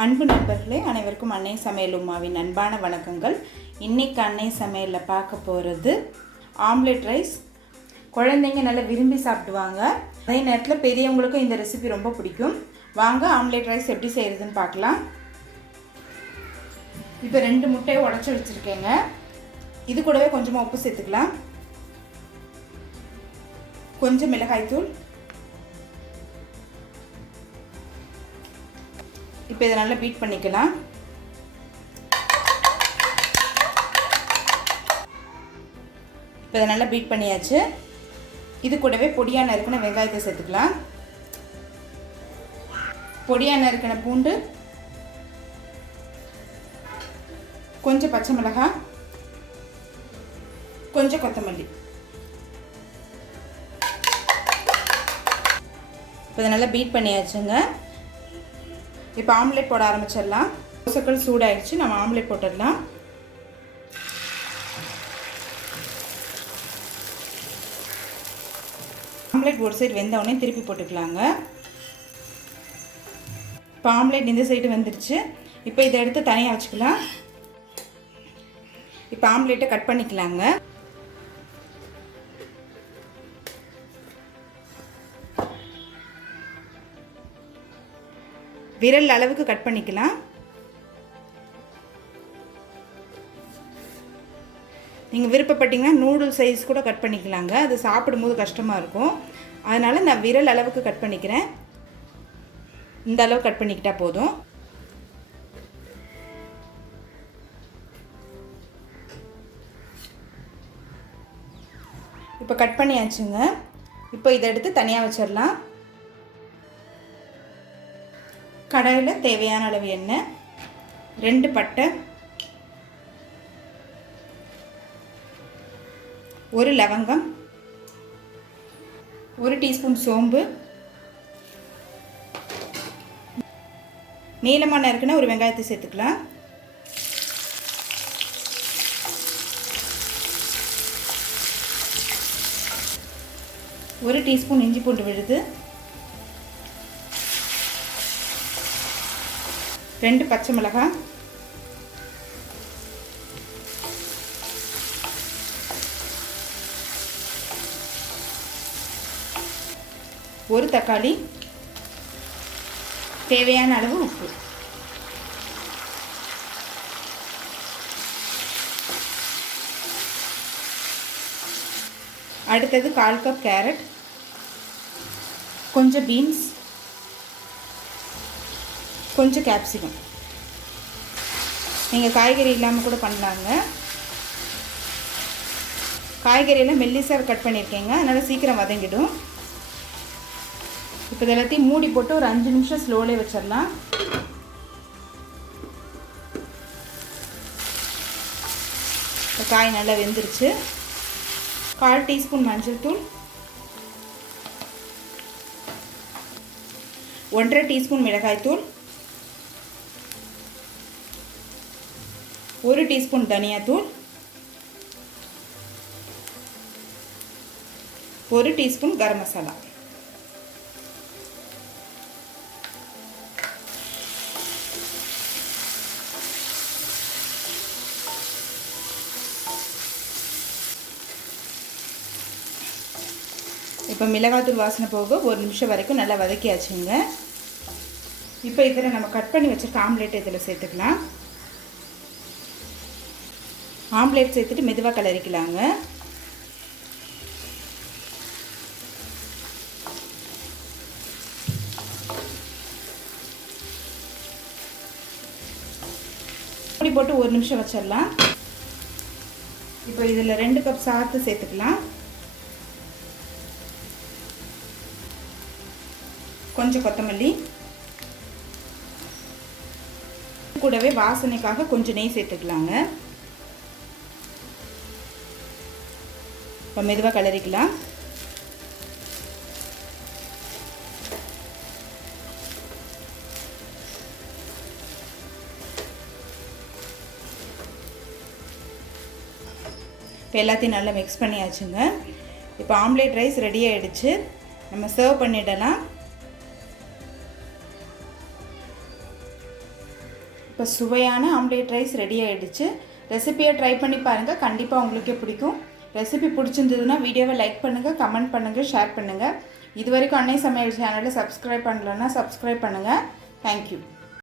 அன்பு நண்பர்களே, அனைவருக்கும் அன்னை சமையல் உமாவின் அன்பான வணக்கங்கள். இன்றைக்கி அன்னை சமையலில் பார்க்க போகிறது ஆம்லெட் ரைஸ். குழந்தைங்க நல்லா விரும்பி சாப்பிடுவாங்க. அதே நேரத்தில் பெரியவங்களுக்கும் இந்த ரெசிபி ரொம்ப பிடிக்கும். வாங்க ஆம்லெட் ரைஸ் எப்படி செய்கிறதுன்னு பார்க்கலாம். இப்போ 2 முட்டையை உடச்சி வச்சுருக்கேங்க. இது கூடவே கொஞ்சமாக உப்பு சேர்த்துக்கலாம், கொஞ்சம் மிளகாய்த்தூள். இப்போ இதை நல்லா பீட் பண்ணிக்கலாம். இப்போ இதை நல்லா பீட் பண்ணியாச்சு. இது கூடவே பொடியாக நறுக்கின வெங்காயத்தை சேர்த்துக்கலாம், பொடியாக நறுக்கின பூண்டு, கொஞ்சம் பச்சை மிளகாய், கொஞ்சம் கொத்தமல்லி. இப்போ இதை நல்லா பீட் பண்ணியாச்சுங்க. இப்போ ஆம்லெட் போட ஆரம்பிச்சிடலாம். தோசைக்கல் சூடாயிடுச்சு, நம்ம ஆம்லெட் போட்டுடலாம். ஆம்லெட் ஒரு சைடு வெந்தவுடனே திருப்பி போட்டுக்கலாங்க. இப்போ ஆம்லெட் இந்த சைடு வந்துடுச்சு. இப்போ இதை எடுத்து தனியாக வச்சுக்கலாம். இப்போ ஆம்லெட்டை கட் பண்ணிக்கலாங்க. விரல் அளவுக்கு கட் பண்ணிக்கலாம். நீங்கள் விருப்பப்பட்டீங்கன்னா நூடுல்ஸ் சைஸ் கூட கட் பண்ணிக்கலாங்க. அது சாப்பிடும்போது கஷ்டமாக இருக்கும். அதனால் நான் விரல் அளவுக்கு கட் பண்ணிக்கிறேன். இந்த அளவு கட் பண்ணிக்கிட்டால் போதும். இப்போ கட் பண்ணியாச்சுங்க. இப்போ இதை எடுத்து தனியாக வச்சிடலாம். கடாயில் தேவையான அளவு எண்ணெய், 2 பட்டை, 1 லவங்கம், 1 டீஸ்பூன் சோம்பு, நீளமாக நறுக்குன ஒரு வெங்காயத்தை சேர்த்துக்கலாம். ஒரு டீஸ்பூன் இஞ்சி பூண்டு விழுது, 2 பச்சை மிளகாய், 1 தக்காளி, தேவையான அளவு உப்பு. அடுத்தது 1/4 கப் கேரட், கொஞ்சம் பீன்ஸ், கொஞ்சம் கேப்சிகம். நீங்கள் காய்கறி இல்லாமல் கூட பண்ணலாங்க. காய்கறியெல்லாம் மெல்லிசாக கட் பண்ணியிருக்கேங்க, அதனால் சீக்கிரம் வதங்கிடும். இப்போ இதெல்லாத்தையும் மூடி போட்டு ஒரு 5 நிமிஷம் ஸ்லோலே வச்சிடலாம். இப்போ காய் நல்லா வெந்துருச்சு. 1/4 டீஸ்பூன் மஞ்சள் தூள், 1/2 டீஸ்பூன் மிளகாய்த்தூள், 1 டீஸ்பூன் தனியாத்தூள், 1 டீஸ்பூன் கரம் மசாலா. இப்போ மிளகாத்தூள் வாசனை போக 1 நிமிஷம் வரைக்கும் நல்லா வதக்கியாச்சுங்க. இப்போ இதில் நம்ம கட் பண்ணி வச்சுருக்க ஆம்லேட் இதில் சேர்த்துக்கலாம். ஆம்லேட் சேர்த்துட்டு மெதுவாக கலரிக்கலாங்க. இப்படி போட்டு 1 நிமிஷம் வச்சிடலாம். இப்போ இதில் 2 கப் சாத்து சேர்த்துக்கலாம், கொஞ்சம் கொத்தமல்லி, கூடவே வாசனைக்காக கொஞ்சம் நெய் சேர்த்துக்கலாங்க. இப்போ மெதுவாக கலரிக்கலாம். இப்போ எல்லாத்தையும் நல்லா மிக்ஸ் பண்ணியாச்சுங்க. இப்போ ஆம்லேட் ரைஸ் ரெடி ஆகிடுச்சு. நம்ம சர்வ் பண்ணிடலாம். இப்போ சுவையான ஆம்லேட் ரைஸ் ரெடி ஆகிடுச்சு. ரெசிபியை ட்ரை பண்ணி பாருங்கள், கண்டிப்பாக உங்களுக்கே பிடிக்கும். ரெசிபி பிடிச்சிருந்ததுன்னா வீடியோவை லைக் பண்ணுங்கள், கமெண்ட் பண்ணுங்கள், ஷேர் பண்ணுங்கள். இது வரைக்கும் அன்னை சமையல் சேனலை சப்ஸ்கிரைப் பண்ணலன்னா சப்ஸ்கிரைப் பண்ணுங்கள். தேங்க்யூ.